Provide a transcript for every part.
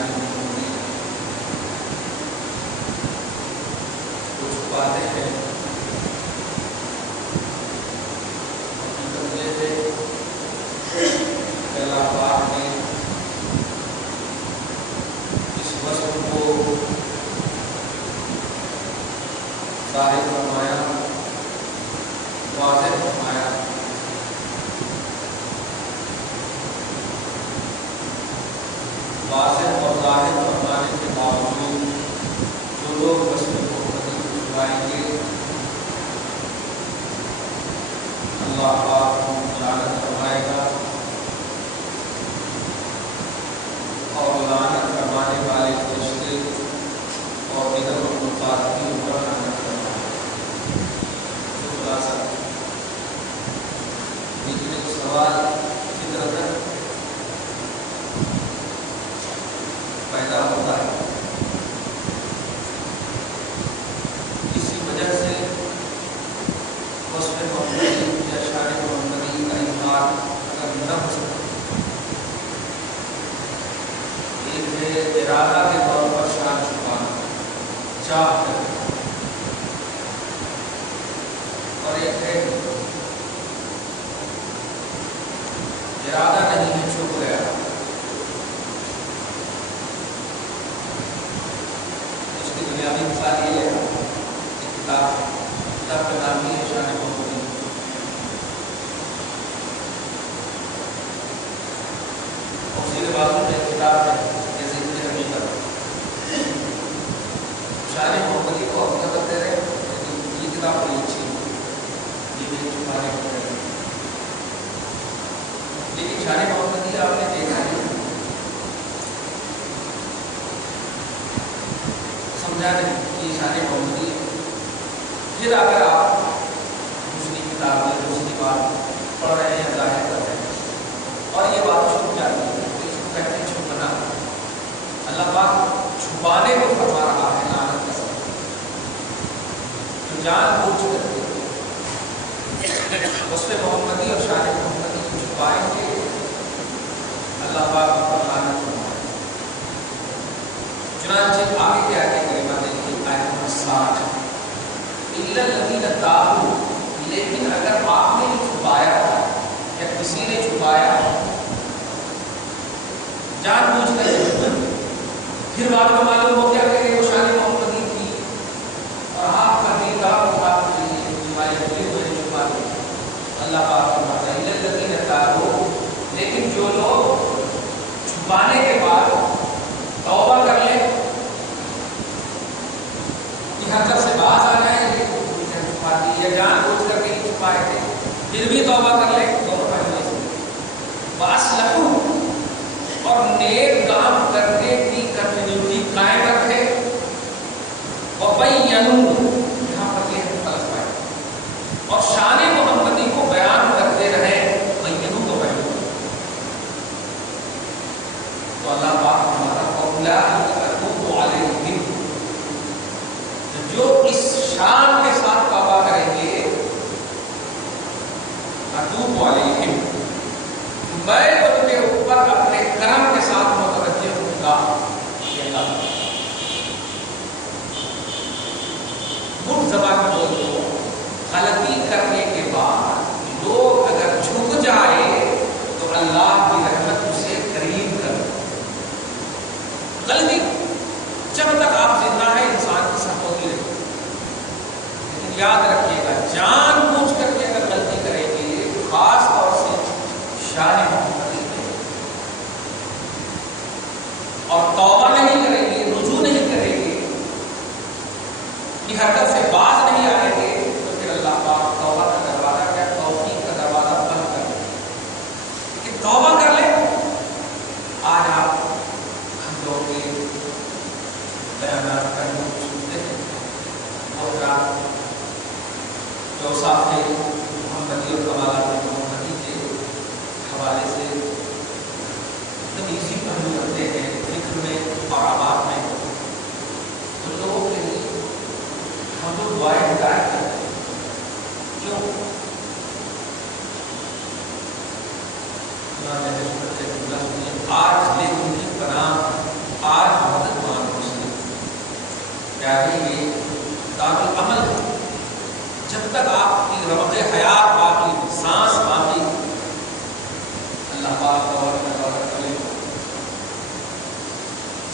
شان محمدی کو چھپاتے ہیں. حقیقت یہ ہے کہ اللہ پاک نے اس وصف کو ظاہر فرمایا، واضح فرمایا. واضح اور ظاہر فرمانے کے باوجود جو لوگ وصف محمدی کو چھپائیں گے اللہ پاک کو لعنت فرمائے گا اور لعنت فرمانے والے فرشتے اور دیگر مخلوقات کی اوپر لعنت فرمائے گا. خلاصہ لیکن ایک سوال فطرتاً پیدا ہوتا ہے. اسی وجہ سے وصف محمدی یا شان محمدی کا اظہار اگر نہ ہو سکے، ایک ہے ارادہ کے طور پر شان چھپانا چاہ کر، اور ایک ہے ارادہ نہیں ہے چھپ گیا. اس کی بنیادی مثال یہ ہے کہ کتاب کا نام ہی ہے شان محمدی. اور اسی کے بازو میں ایک کتاب ہے جیسے ابن حقیقت. شان محمدی کو حقیقت دے رہے ہیں لیکن یہ کتاب بڑی اچھی ہے، یہ بھی چھپانے کو رہے. لیکن شان محمدی آپ نے دیکھا ہے، سمجھا نہیں کہ شان محمدی ہے. پھر اگر آپ دوسری کتاب یا دوسری بات پڑھ رہے ہیں، ظاہر کر رہے ہیں اور یہ بات چھپ جاتی ہے تو اس کو کہتے ہیں چھپنا. اللہ پاک چھپانے کو فرما رہا ہے لعنت کے ساتھ. جو جان بوجھ کر وصف محمدی اور شان محمدی کو چھپائیں گے اللہ پاک پر لعنت فرمائے. چنانچہ آگے کے آگے کلمہ دیکھیے آیت نمبر 60. اِلَّا الَّذِينَ تَابُوا، لیکن اگر آپ نے چھپایا یا کسی نے چھپایا جان بوجھ کر، پھر بعد میں معلوم ہو گیا کہ وہ شان محمدی تھی اور آپ کا دل کا مطابق ہمارے دل میں چھپا دیا. اللہ پاک فرماتا ہے اِلَّا الَّذِينَ تَابُوا، لیکن جو لوگ چھپانے کے بعد توبہ کر لیں، کہ حرکت سے باز آ جائیں، یا جان بوجھ کر کے چھپائے تھے پھر بھی توبہ کر لیں، دونوں پہلے سے وَأَصْلَحُوا، اور نیک کام کرنے کی کنٹینیوٹی قائم رکھے. وَبَيَّنُوا، یہاں پر یہ طرف ہے، اور شان محمدی کو بیان کرتے رہے. بینوا کو بیان، تو اللہ پاک ہمارا اولئک اتوب علیہم، جو اس شان کے ساتھ توبہ کریں گے اتوب علیہم، میں ان کے اوپر اپنے کرم کے ساتھ متوجہ ہوں گا. یہ اللہ مٹ زبان میں بول دو، غلطی کرنے کے بعد لوگ اگر جھک جائے تو اللہ کی رحمت اسے قریب کر. غلطی جب تک آپ زندہ ہیں انسان کی سب ہوتی رہے، لیکن یاد رکھیے گا جان بوجھ کر کے اگر غلطی کریں گے، خاص طور سے شان محمدی میں، اور توبہ نہیں کریں گے، رجوع نہیں کریں گے، کہ حرکت سے باز نہیں آئیں گے، تو پھر اللہ پاک توبہ کا دروازہ کیا توفیق کا دروازہ بند کر دیں. کہ توبہ کر لیں. آج آپ ہم لوگ کے بیانات کا لوگ سنتے ہیں، بہت رات جو صاحب محمدی اور کمالات محمدی کے حوالے سے تمیزی پہلو رکھتے ہیں فکر میں اور آباد میں، ان لوگوں کے لیے ہم لوگ دعائیں ہدایت کرتے ہیں. کیوں؟ آج لیکن کی پناہ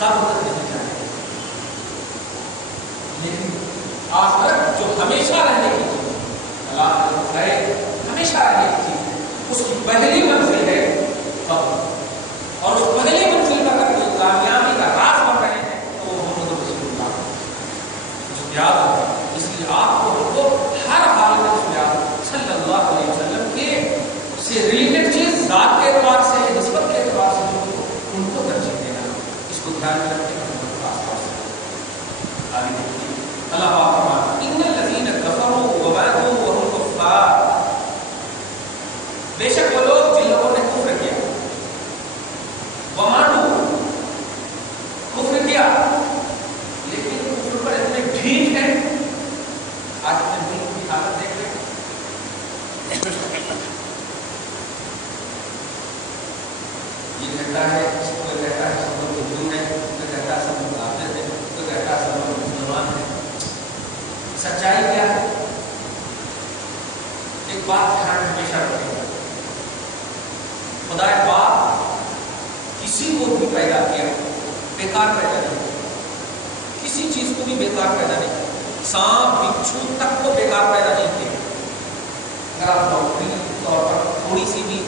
کب تک نہیں جائے گا، لیکن آخرت جو ہمیشہ رہنے کی چیز، اللہ ہے ہمیشہ رہنے کی چیز ہے، اس کی پہلی منزل ہے قبر، اور اس پہلی منزل کا اگر کوئی کامیابی کا راز بن رہے ہیں تو وہ محمد رسول اللہ یاد ہے۔ اس لیے آپ کو ہم کو ہر حال میں صلی اللہ علیہ وسلم کے سے ریلیٹڈ چیز ذات کے اعتبار سے نسبت کے اعتبار سے جو ان کو ترجیح دینا، اس کو دھیان میں رکھتے ہیں۔ آگے دیکھیے اللہ پاک فرماتا ہے ان الذین کفروا وماتوا وهم کفار، بے شک وہ لوگ جن لوگوں نے کفر کیا، وماتوا کفر کیا، لیکن کفر پر اتنے ڈھیٹ ہیں، آج اپنے ملک کی حالت دیکھ لیں، یہ کہتا ہے کوئی کہتا ہے سب لوگ ہندو ہیں، کوئی کہتا ہے سب لوگ کافر ہیں، کوئی کہتا ہے سب لوگ مسلمان ہیں۔ سچائی کیا ہے؟ ایک بات دھیان میں ہمیشہ رکھیں، خدا پاک کسی کو بھی پیدا کیا بیکار پیدا نہیں کیا، کسی چیز کو بھی بیکار پیدا نہیں کیا، سانپ بچھو تک کو بیکار پیدا نہیں کیا۔ اگر آپ ڈاکٹری طور پر تھوڑی سی بھی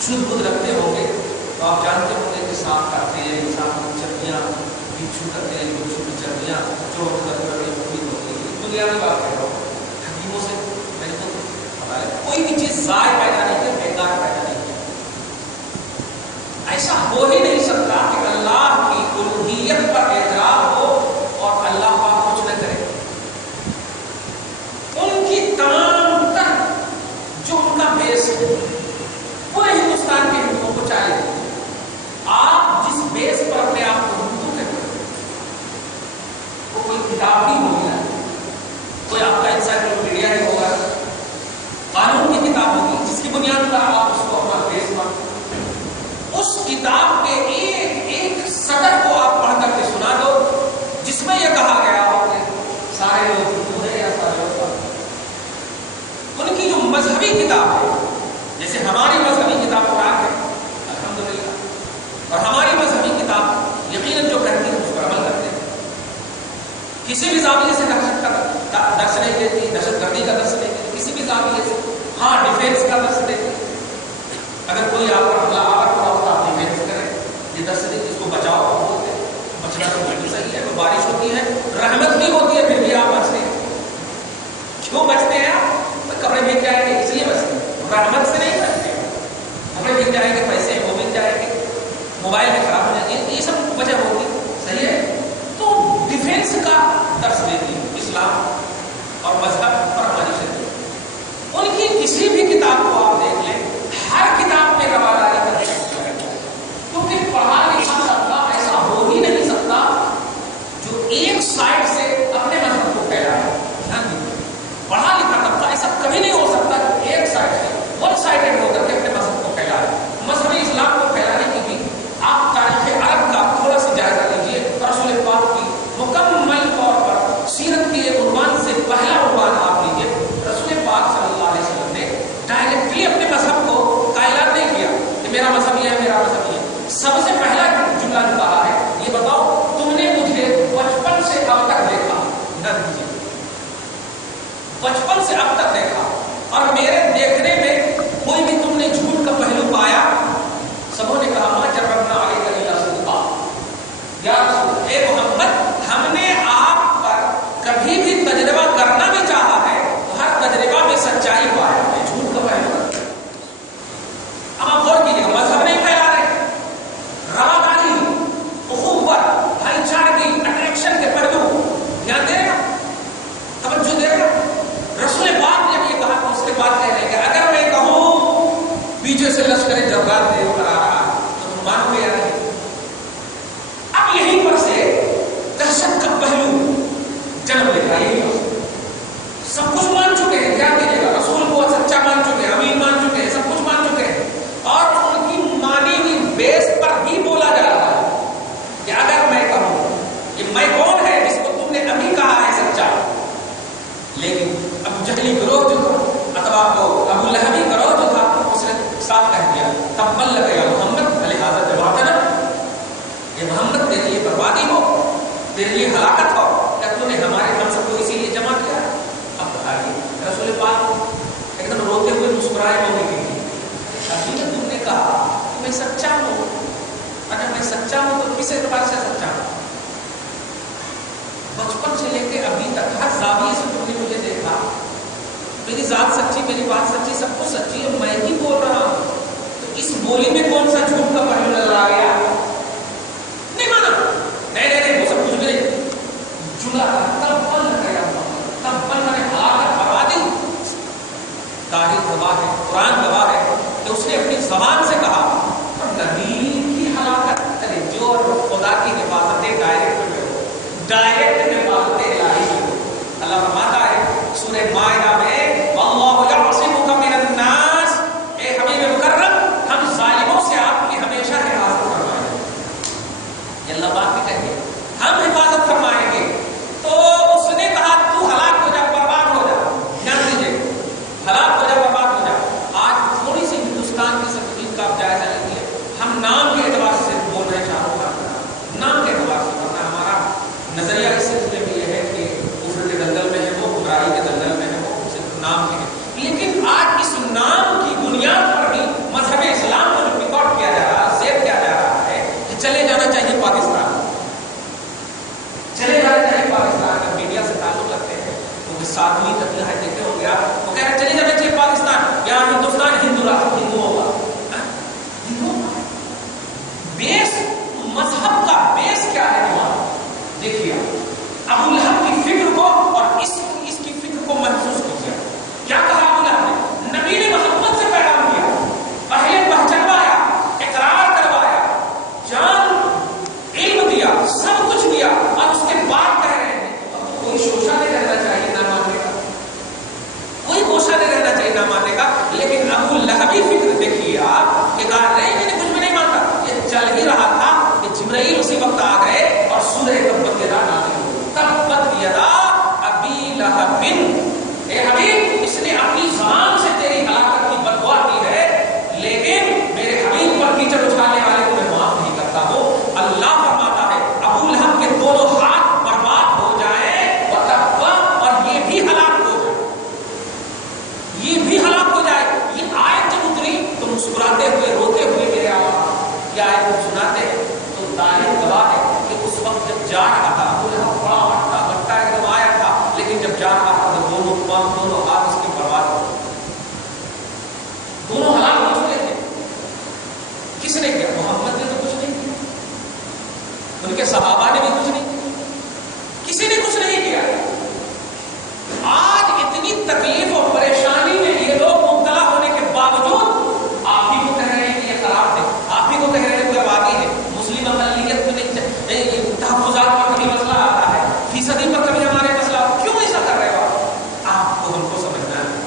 شدھ بدھ رکھتے ہوں گے تو آپ جانتے ہوں گے کہ سانپ کا تیل، انسان کی چربیاں، بچھو کا تیل، بچھو کی چربیاں جو مفید ہوتی ہے، دنیا کی بات کہہ رہا ہوں، حکیموں سے میں نے تو پتا ہے کوئی بھی چیز ضائع پیدا نہیں کیا، بیکار پیدا نہیں کیا۔ ایسا ہو ہی نہیں سکتا کہ اللہ کی الوہیت پر اعتراف ہو اور اللہ پاک کچھ نہ کرے۔ ان کی تمام تر جو ان کا بیس ہے پورے ہندوستان کے ہندوؤں کو چاہیے آپ جس بیس پر اپنے آپ کو ہندو کہتے ہیں وہ کوئی کتاب نہیں ہوگی نا، کوئی آپ کا انسائکلوپیڈیا نہیں ہوگا، قانون کی کتاب ہوگی جس کی بنیاد پر آپ اس کو اپنا بیس مانتے، اس کتاب کے ایک ایک سطر کو آپ پڑھ کر کے سنا دو جس میں یہ کہا گیا ہو کہ سارے لوگ ہندو ہیں یا سارے لوگ کافر۔ ان کی جو مذہبی کتاب ہے، جیسے ہماری مذہبی کتاب قرآن ہے الحمدللہ، اور ہماری مذہبی کتاب یقیناً جو کہتی ہے اس پر عمل کرتے ہیں، کسی بھی زاویے سے دہشت کا درس نہیں دیتی، دہشت گردی کا درس نہیں دیتی، کسی بھی زاویے سے، ہاں ڈیفینس کا درس دیتی، اگر کوئی آپ پر حملہ آور پڑا ہوتا آپ ڈیفینس کریں، یہ درس دیتی، اس کو بچاؤ بولتے ہیں، بچنا تو بالکل صحیح ہے، بارش ہوتی ہے رحمت بھی ہوتی ہے پھر بھی آپ بچتے ہیں، کیوں بچتے ہیں آپ؟ کپڑے مل جائیں گے اس لیے بچتے ہیں، رحمت سے نہیں بچتے، کپڑے مل جائیں گے، پیسے وہ مل جائیں گے، موبائل میں خراب ہو جائیں گے، یہ سب وجہ ہوگی، صحیح ہے۔ تو ڈیفینس کا درس دیتی ہے اسلام اور مذہب اور ہماری شریعت۔ ان کی کسی بھی کتاب کو آپ دیکھ لیں، ہر کتاب میں رواداری کا ذکر ہے، کیونکہ پڑھا لکھا طبقہ ایسا ہو ہی نہیں سکتا جو ایک سائڈ سے اپنے مذہب کو پھیلائے۔ پڑھا لکھا طبقہ ایسا کبھی نہیں ہو سکتا کہ ایک سائڈ سے ون سائڈڈ ہو کر کے اپنے مذہب کو پھیلائے۔ مذہبی اسلام کو پھیلانے کی بھی آپ تاریخ عرب کا تھوڑا سا جائزہ لیجیے، رسول پاک کی مکمل طور پر سیرت کے عنوان سے پہلا عنوان آپ لیجیے، رسول پاک صلی اللہ علیہ وسلم نے ڈائریکٹلی اپنے مذہب کو اعلان نہیں کیا کہ میرا مذہب یہ ہے، میرا مذہب یہ ہے۔ سب سے پہلا جملہ جو کہا ہے، یہ بتاؤ تم نے مجھے بچپن سے اب تک دیکھا، بچپن سے اب تک دیکھا، اور میرے دیکھنے میں کوئی بھی تم نے جھوٹ کا پہلو پایا؟ سبوں نے کہا ما جربنا علیک الا صدقا، یا رسول اے محمد ہم نے آپ پر کبھی بھی تجربہ کرنا بھی چاہا ہے تو ہر تجربہ میں سچائی پایا ہے، جھوٹ کا پہلو۔ اب آپ غور کیجیے، مذہب نہیں پھیلا رہے، رواداری، اخوت، بھائی چارگی، اٹریکشن کے پہلو دھیان دے گا، توجہ دے گا۔ رسول پاک نے یہ کہا کہ اس کے بعد کہنے کہ اگر میں کہوں پیچھے سے لشکر جرات دے کر آ رہا تو تم مانو گے یا نہیں؟ اب یہیں پر سے دہشت کا پہلو جنم لے رہا ہے۔ سب کچھ مان چکے ہیں، کیا کیجیے گا، رسول کو سچا مان چکے ہیں، امین مان چکے ہیں، سب کچھ مان چکے ہیں، اور ان کی مانی ہوئی بیس پر ہی بولا جا رہا ہے کہ اگر میں کہوں کہ میں کون ہے جس کو تم نے ابھی کہا ہے سچا، لیکن ابو جہلی گروہ جو تھا، اتبا ابو لہبی گروہ جو تھا، اس نے صاف کہہ دیا تب مل لگا یا محمد لہٰذا جماعتنا، یہ محمد تیرے لیے بربادی تیرے لیے ہلاکت ہو، کیا تو نے ہم سب کو اسی لیے جمع کیا؟ اب بتائیے رسول پاک ایک دم روتے ہوئے مسکرائے ہونے کے لیے، ابھی تم نے کہا کہ میں سچا ہوں، اگر میں سچا ہوں تو کس اعتبار سے سچا ہوں؟ بچپن سے لے کے ابھی تک ہر زاویے سے تم نے مجھے دیکھا، میری ذات سچی، میری بات سچی، سب کچھ سچی ہے، میں ہی بول رہا ہوں، تو اس بولی میں کون سا جھوٹ کا پہلو نظر آ گیا؟ نہیں مانا، نہیں وہ سب کچھ بھی نہیں، جملہ تب بل گیا، تب بل میں نے ہلاکت کروا دی۔ تاریخ گواہ ہے، قرآن گواہ ہے کہ اس نے اپنی زبان سے کہا نبی کی ہلاکت، ارے جو خدا کی حفاظت ڈائریکٹ حفاظت الہی ہے۔ اللہ فرماتا ہے سورہ مائدہ میں واللہ یعصمک من الناس، اے حبیب مکرم ہم ظالموں سے آپ کی ہمیشہ حفاظت فرمائیں گے، یہ اللہ بات بھی کہیے ہم حفاظت فرمائیں گے۔ تو اس نے کہا تو ہلاک ہو جا، برباد ہو جا، جان دیجیے ہلاک ہو جا، برباد ہو جا۔ آج تھوڑی سی ہندوستان کی سرزمین کا آپ جائزہ لیجیے، ہم نام کے اعتبار سے بول رہے ہیں، شاہ رخ خان نام کے اعتبار سے، ورنہ ہمارا نظریہ اس سلسلے میں یہ ہے کہ کفر کے دلدل میں ہے وہ، گمراہی کے دلدل میں ہے وہ، صرف نام کے ہے۔ لیکن آج اس نام کی بنیاد پر بھی مذہب اسلام کو جو ریکارڈ کیا جا رہا ہے، زیب کیا جا رہا ہے کہ چلے جانا چاہیے پاکستان، چلے جانا چاہیے پاکستان۔ اگر میڈیا سے تعلق رکھتے ہیں تو ساتویں تقریر ہے، دیکھتے ہو گیا وہ کہہ رہے چلے جانا چاہیے پاکستان، یہاں ہندوستان ہندو راستہ، ہندوؤں کا بیس، مذہب کا بیس کیا ہے وہاں؟ دیکھیے ابو لہب کی فکر کو اور اس کی فکر کو محسوس کیجیے، کیا کہا ابو لہب نے؟ نبی نے محبت سے پیغام دیا، پہلے پہچانوایا، اقرار کروایا، جان علم دیا، سب کچھ دیا، اور اس کے بعد کہہ رہے ہیں اب کوئی شوشہ نہیں رہنا چاہیے نہ ماننے کا، کوئی گوشہ نہیں رہنا چاہیے نہ ماننے کا۔ لیکن ابو لہبی فکر دیکھیے آپ کہ کہا نہیں میں نے کچھ بھی نہیں مانتا، یہ چل ہی رہا تھا کہ جبرائیل اسی وقت آ گئے اور سورہ تبت یدا نازل ہوئی، تبت یدا ابی لہب، اے حبیب اس نے اپنی زبان سے تیری ہلاکت کی بددعا کی ہے، لیکن میرے حبیب پر کیچڑ اچھالنے والے کو میں معاف نہیں کرتا ہوں۔ اللہ فرماتا ہے ابو لہب کے دونوں ہاتھ برباد ہو جائیں اور یہ بھی ہلاک ہو جائے، یہ بھی ہلاک ہو جائے۔ یہ آیت جب اتری تو مسکراتے ہوئے روتے ہوئے میرے آواز یہ آیت جب سناتے ہیں تو تاریخ گواہ ہے کہ اس وقت جب جا رہا تھا ابو لہب بڑا لگتا ہے کہ آیا تھا، لیکن جب جا رہا تھا تو دونوں ہاتھ اس کی برباد ہو گئے، دونوں ہلاک ہو چکے تھے۔ کس نے کیا؟ محمد نے تو کچھ نہیں کیا، ان کے صحابہ نے بھی کچھ نہیں کیا، کسی نے کچھ نہیں کیا۔ آج اتنی تکلیف اور پریشانی میں یہ لوگ مبتلا ہونے کے باوجود آپ ہی کو کہہ رہے ہیں کہ یہ خراب ہے، آپ ہی کو کہہ رہے ہیں کہ بربادی ہے، مسلم اقلیت میں نہیں، تحفظات پر کبھی مسئلہ آتا ہے، فیصدی پر کبھی ہمارے مسئلہ، کیوں ایسا کر رہے ہو؟ آپ کو ہم کو سمجھنا ہے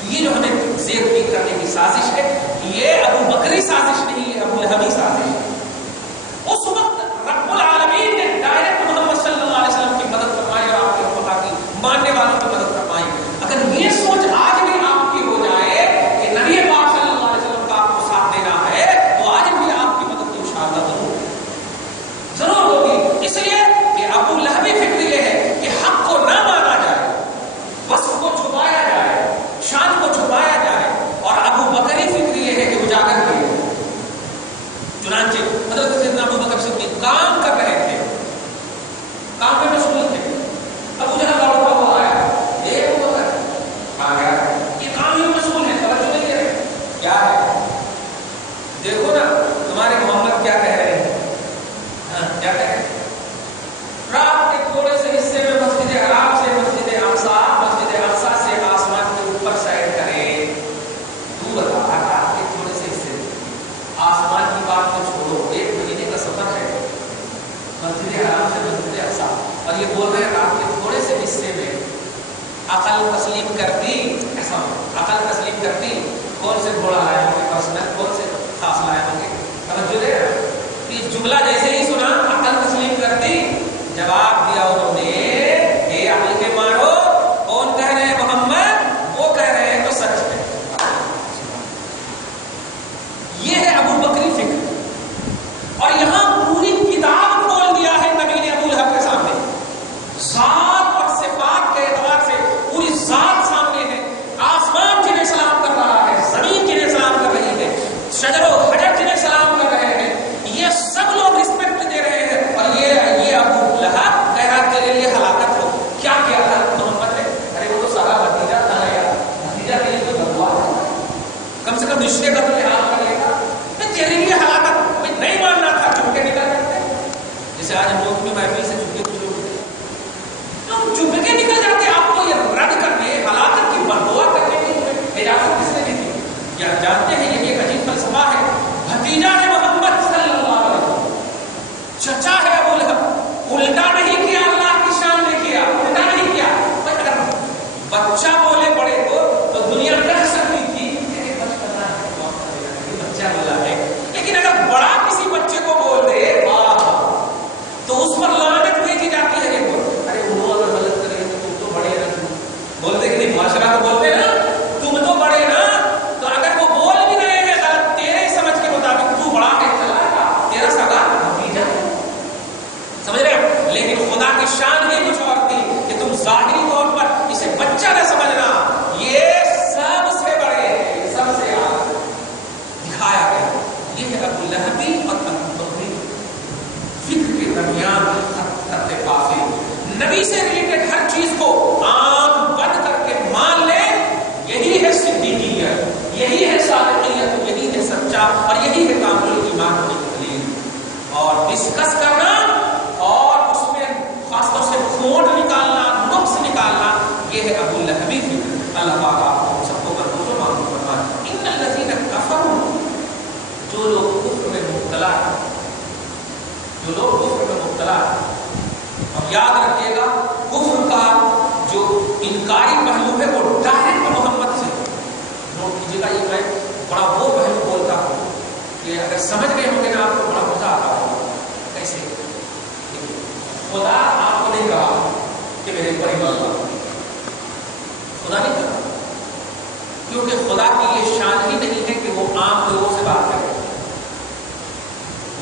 کہ یہ جو ہمیں زیر پی کرنے کی سازش ہے، یہ ابو بکری سازش نہیں ہے، ابو لہبی سازش ہے۔ اس وقت رب العالمین نے ڈائریکٹ محمد صلی اللہ علیہ وسلم کی مدد فرمائی اور آپ کے خدا کی ماننے والوں کی مدد فرمائی۔ اگر یہ سوچ آج بھی آپ کی ہو جائے کہ نبی پاک صلی اللہ علیہ وسلم کا آپ کو ساتھ دینا ہے تو آج بھی آپ کی مدد انشاءاللہ ضرور ہوگی، اس لیے کہ ابو لہبی فکر یہ ہے کہ حق کو نہ مانا جائے، وصف کو چھپایا جائے، شان کو چھپایا جائے، اور ابو بکری فکر یہ ہے کہ اجاگر کیے۔ چنانچہ حضرت سیدنا ابو بکر صدیق کام کر رہے تھے، کام میں مشغول تھے، ابو جہل کا روکا ہوا آیا، یہ ابو بکر آ گیا، یہ کام میں مشغول ہے، توجہ نہیں دے رہے، کیا ہے؟ دیکھو نا تمہارے محمد کیا کہہ رہے ہیں، کیا کہہ رہے ہیں؟ رات کے تھوڑے سے حصے میں مسجد حرام سے مسجد اقصی سے آسمان کے اوپر سیر کرے، تو بتا رات کے تھوڑے سے حصے میں، آسمان کی بات کو چھوڑو، 1 مہینے کا سفر ہے مسجد حرام سے مسجد اقصی، اور یہ بول رہے ہیں رات کے تھوڑے سے حصے میں عقل تسلیم کرتی، ایسا عقل تسلیم کرتی، کون سے گھوڑا لائے ہوں گے پرسنل، کون سے خاص لائے ہوں گے، توجہ دے رہے ہیں؟ جملہ جیسے ہی سنا عقل تسلیم کرتی، جواب دیا انہوں نے اے عقل کے مارو، کون کہہ رہے ہیں محمد؟ وہ کہہ رہے ہیں تو سچ ہے۔ یہ ہے ابو بکری فکر، اور یہاں پوری کتاب کھول دیا ہے نبی نے ابو لہب کے سامنے۔ کی شان ہی کچھ اور تھی کہ تم ظاہری طور پر اسے بچہ نہ سمجھنا، یہ سب سے بڑے ہیں، سب سے آگے دکھایا گیا۔ یہ ہے ابو لہبی اور ابو بکر، فکر کے درمیان خط فاصل، نبی سے ریلیٹڈ ہر چیز کو آنکھ بند کر کے مان لے، یہی ہے صدیقیت، یہی ہے صادقیت، یہی ہے سچا، اور یہی ہے کامل ایمان کی دلیل۔ اور ڈسکس کرنا اور اس میں خاص طور سے کھوٹ نکالنا، نقص نکالنا، یہ ہے ابو لہبی کی۔ اللہ پاک آپ کو سب کو کر دو معلوم فرمائے۔ ان الذین کفروا، جو لوگ کفر میں مبتلا ہیں، جو لوگ کفر میں مبتلا ہیں، اور یاد رکھیے گا کفر کا جو انکاری پہلو ہے وہ ڈائریکٹ محمد سے، نوٹ کیجیے گا، یہ میں بڑا وہ پہلو بولتا ہوں کہ اگر سمجھ گئے ہوں گے نا آپ کو بڑا مزہ آتا ہوگا۔ کیسے؟ خدا آپ کو نہیں کہا کہ میرے اوپر ایمان لاؤ، خدا نہیں کہا، کیونکہ خدا کی یہ شان ہی نہیں ہے کہ وہ عام لوگوں سے بات کرے۔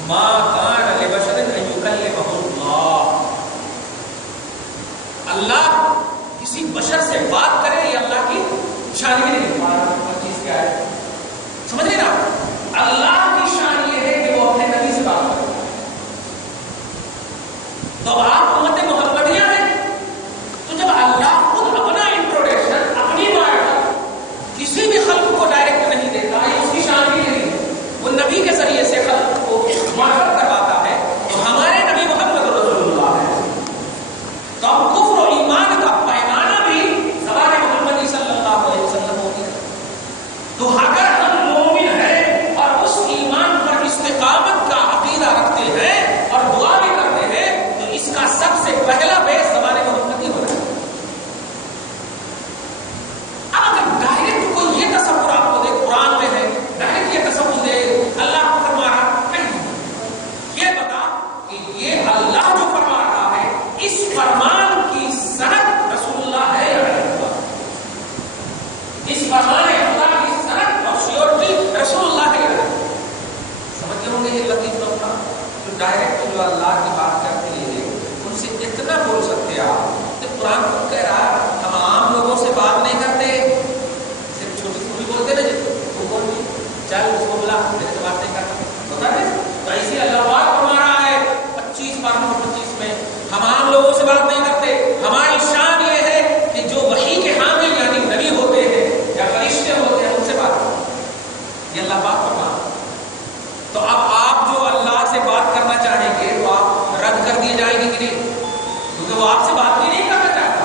ما کان لبشر ان یکلمہ اللہ، اللہ کسی بشر سے بات کرے یہ اللہ کی شان ہی نہیں ہے۔ چیز کیا ہے سمجھ رہے نا؟ اللہ کی شان یہ ہے کہ وہ اپنے نبی سے بات کرے۔ تو آپ امت محمدیہ ہیں، تو جب اللہ خود اپنا انٹروڈکشن، اپنی معرفت کسی بھی خلق کو ڈائریکٹ نہیں دیتا، یہ اس کی شان ہی نہیں ہے، وہ نبی کے ذریعے سے خلق کو معرفت کرواتا ہے، تو ہمارے نبی محمد رسول اللہ ہے۔ تو اب کفر و ایمان کا پیمانہ بھی زبان محمدی صلی اللہ علیہ وسلم ہوتی ہے۔ تو اگر ہم مومن ہیں اور اس ایمان پر استقامت کا عقیدہ رکھتے ہیں اور دعا بھی کرتے ہیں، تو اس کا سب سے پہلا بیس زبان محمدی ہونا ہے۔ اب اگر ڈائریکٹ کوئی یہ تصور آپ کو دے، قرآن میں ہے ڈائریکٹ یہ تصور دے اللہ کو فرما رہا نہیں، یہ بتا کہ یہ اللہ جو فرما رہا ہے اس فرمان کی سند رسول اللہ ہے یا نہیں؟ اس فرمان خدا کی سند اور شیورٹی رسول اللہ ہے یا نہیں؟ سمجھتے ہوں گے یہ لطیف لوگ جو ڈائریکٹ جو اللہ کی بات کرتے ہیں ان سے اتنا بول سکتے آپ کہ قرآن خود کہہ رہا ہے ہم عام لوگوں سے بات نہیں کرتے، صرف چھوٹی چھوٹی بولتے نا، وہ بول چل اس کو بلا میرے سے بات نہیں کرتا ہوتا ہے، تو ایسی اللہ پاک فرما رہا ہے 25 پارہ 25 میں ہم عام لوگوں سے بات نہیں کرتے، ہماری شان یہ ہے کہ جو وحی کے حامل یعنی نبی ہوتے ہیں یا فرشتے ہوتے ہیں ان سے بات کرتے، یہ اللہ پاک فرما۔ تو اب آپ جو اللہ سے بات کرنا چاہیں گے تو آپ رد کر دیے جائیں گے کہ نہیں، کیونکہ وہ آپ سے بات بھی نہیں کرنا چاہتا،